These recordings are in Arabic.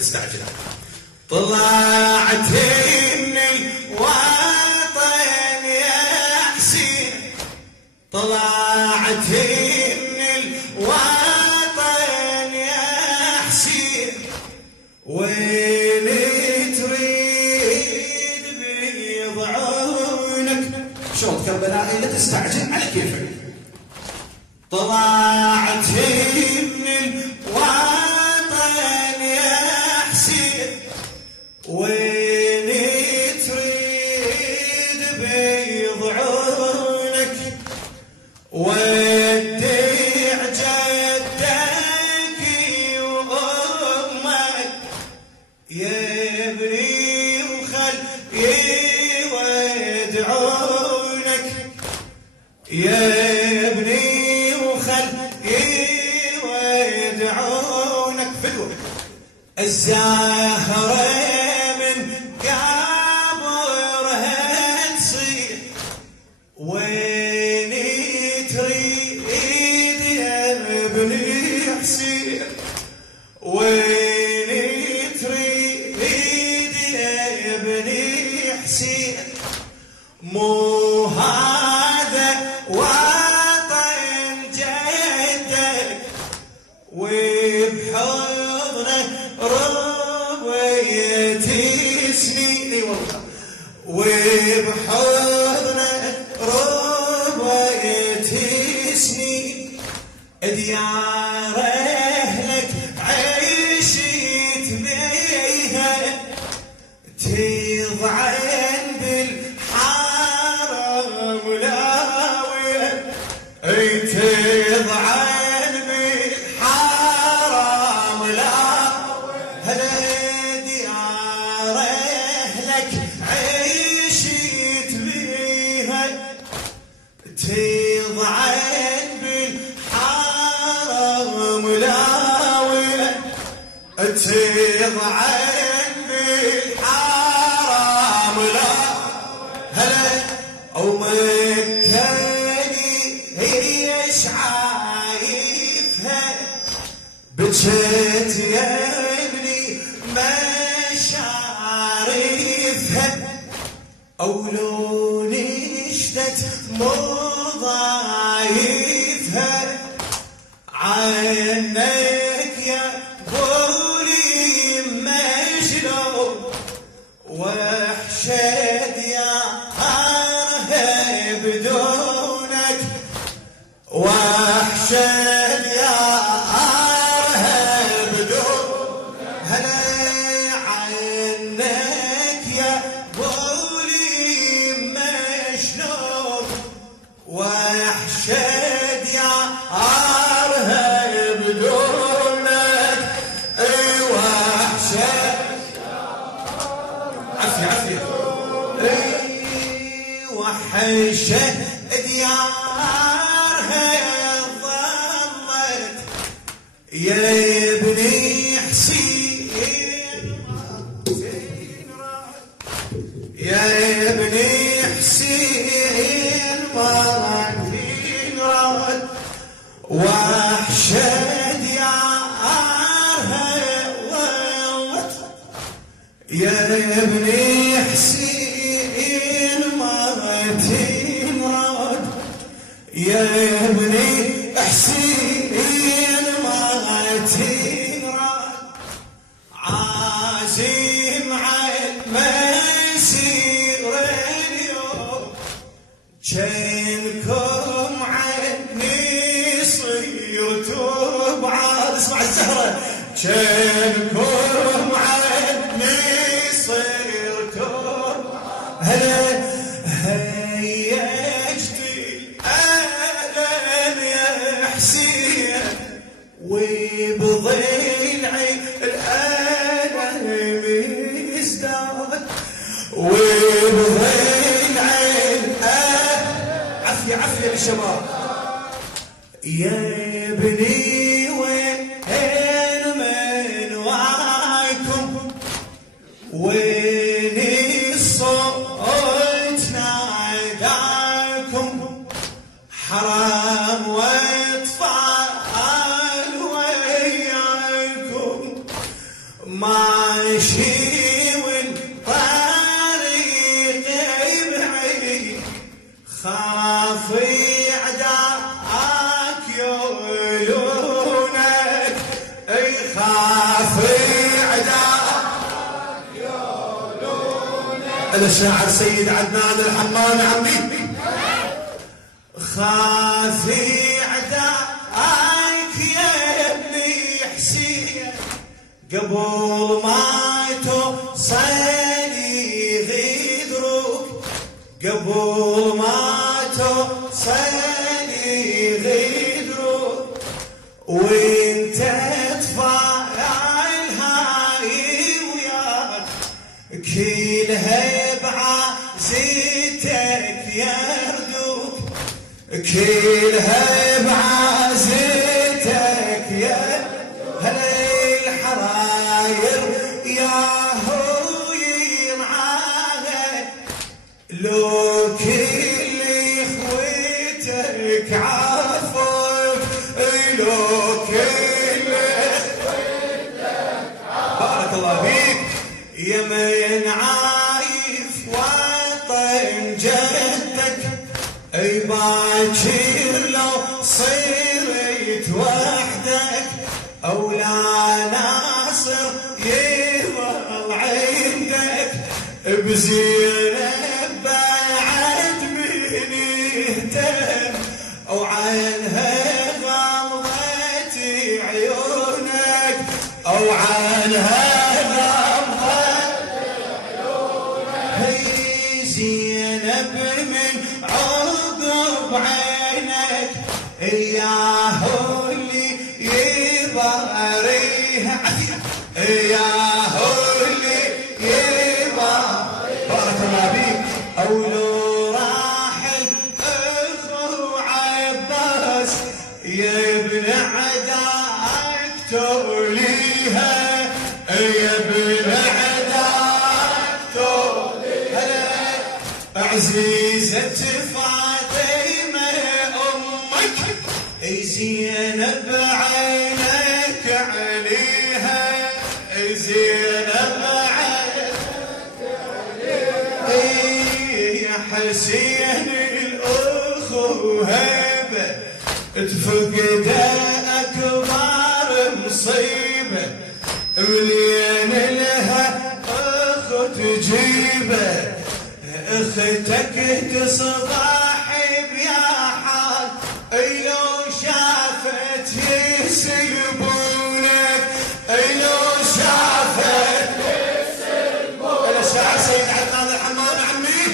تستعجل. طلعت من الوطن يا حسين، طلعت من الوطن يا حسين، وين تريد بيض عونك. شوط كربلائي لا تستعجل على كيفك. طلعت من الوطن يا حسين، وين تريد بيض عونك، ودع جدك وامك يا ابني وخل يودعونك، يا ابني وخل يودعونك. فدوة الزهرة من قبرها تصيح، وين تريد يا ابني حسين، وين تريد يا ابني حسين. مو هذا وطن جدك وبحضنه ربيت سنين، والله وبحضنه ربيت سنين. ديار اهلك عيشت بيها، تضعن بالحرم لاويه، تضعن بالحرم لاويه. هلا ديار اهلك عيشت بيها، تضعن بالحرم لاويه، تضعن بالحرم لاويه. هلا ومكاني هي شعايفها، بجيت يا ابني ما شعرفها، او لو نشتت مو ضايفها. عنك يا بولي مجنون، وحشد يا هرهب بدونك، وحشد يا هرهب بدونك. هلا عنك يا بولي مجنون، وحشد يا هرهب بدونك. اي وحشد عافية عافية. وحشة ديارها ظلت يا ابني حسين، يا ابني حسين مرتين رد. وحشة ديارها ظلت يا ابني حسين مرتين رد، يا ابني حسين مرتين رد. عازم على مسير اليوم، جنكم عني صيرتوا بعاد. اسمع الزهرة. جنكم عني صيرتوا، هلا هيجتي ألم يا حسين، وبضلعي الألم يزداد، وبضلعي عافية عافية للشباب. يا ابني وين من وعيكم، وين الصوت ناداكم، حرام واطفال وياكم، ما الشاعر سيد عدنان الحمام عمي. خافي عداك يا ابني حسين قبل ما توصلي غدرك قبل ما توصلي غدرك وانت تفاعل هاي وياك كلها بعزتك يردوك كلها بعزتك يا هلا الحراير يا هو ينعاد لو كل اخوتك عافوك لو كل اخوتك بارك الله فيك يا من عايف وطن جدك اي باكر لو صيرت وحدك او لا ناصر يظل عندك بزينب بعد من يهتم او عنها غمضة عيونك او عنها غمضة عيونك هي زينب من عقب عينك اياه اللي يباريها اياه اللي يباريها بارك الله فيك او لو راح الاخو عباس يا ابن عداك توليها يا ابن عداك توليها عزيزة فاطمة أمك زينب عينك عليها زينب عينك عليها يا حسين الأخو هبة تفقد أكبر مصيبة ولين لها أخو تجيبه اختك تصبح بيا حال لو شافت يسلبونك لو شافت يسلبونك الشاعر سيد عدنان الحمام عمي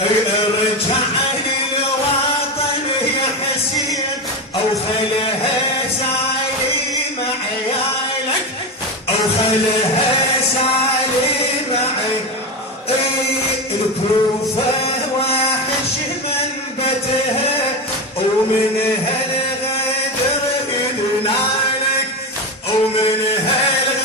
ارجع للوطن يا حسين او خلها سالم عيالك او خلها سالم عيالك الكوفة واحش منبتها ومن هالغدر يدنالك ومن هالغدر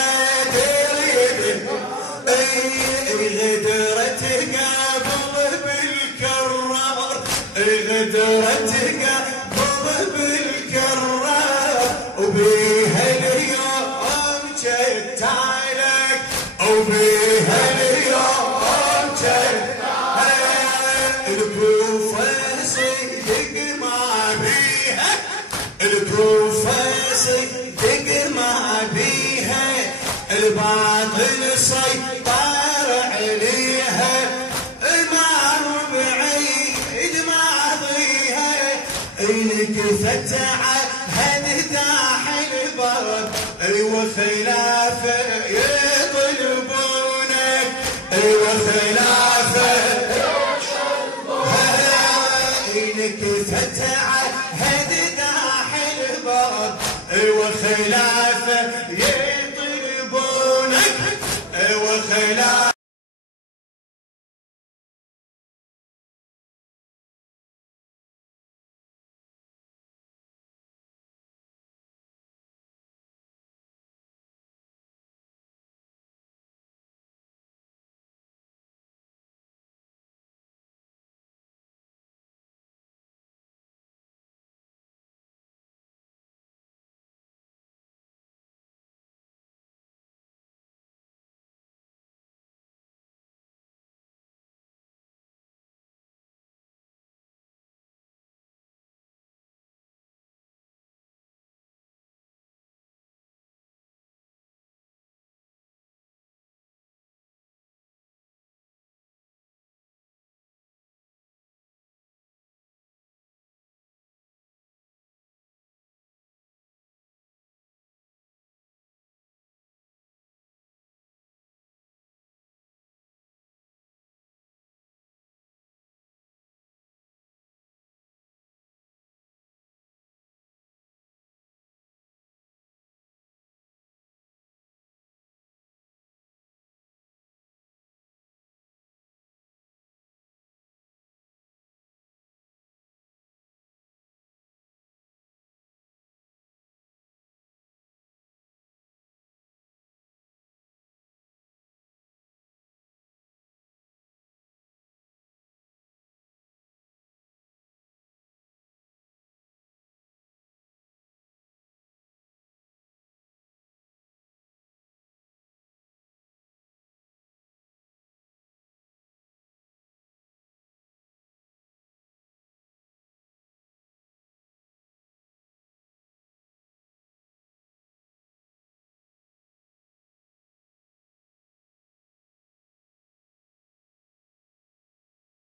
غدرت قبل بالكرار غدرت قبل بالكرار وبيها اليوم جتالك وبيها اليوم الكوفة صدق ما بيها الكوفة صدق ما بيها الباطل سيطر عليها ما هو بعيد ماضيها انكفت عهد داحل البرد وخلافه يطلبونك وخلافه انكفت عهد داحل البرد وخلافه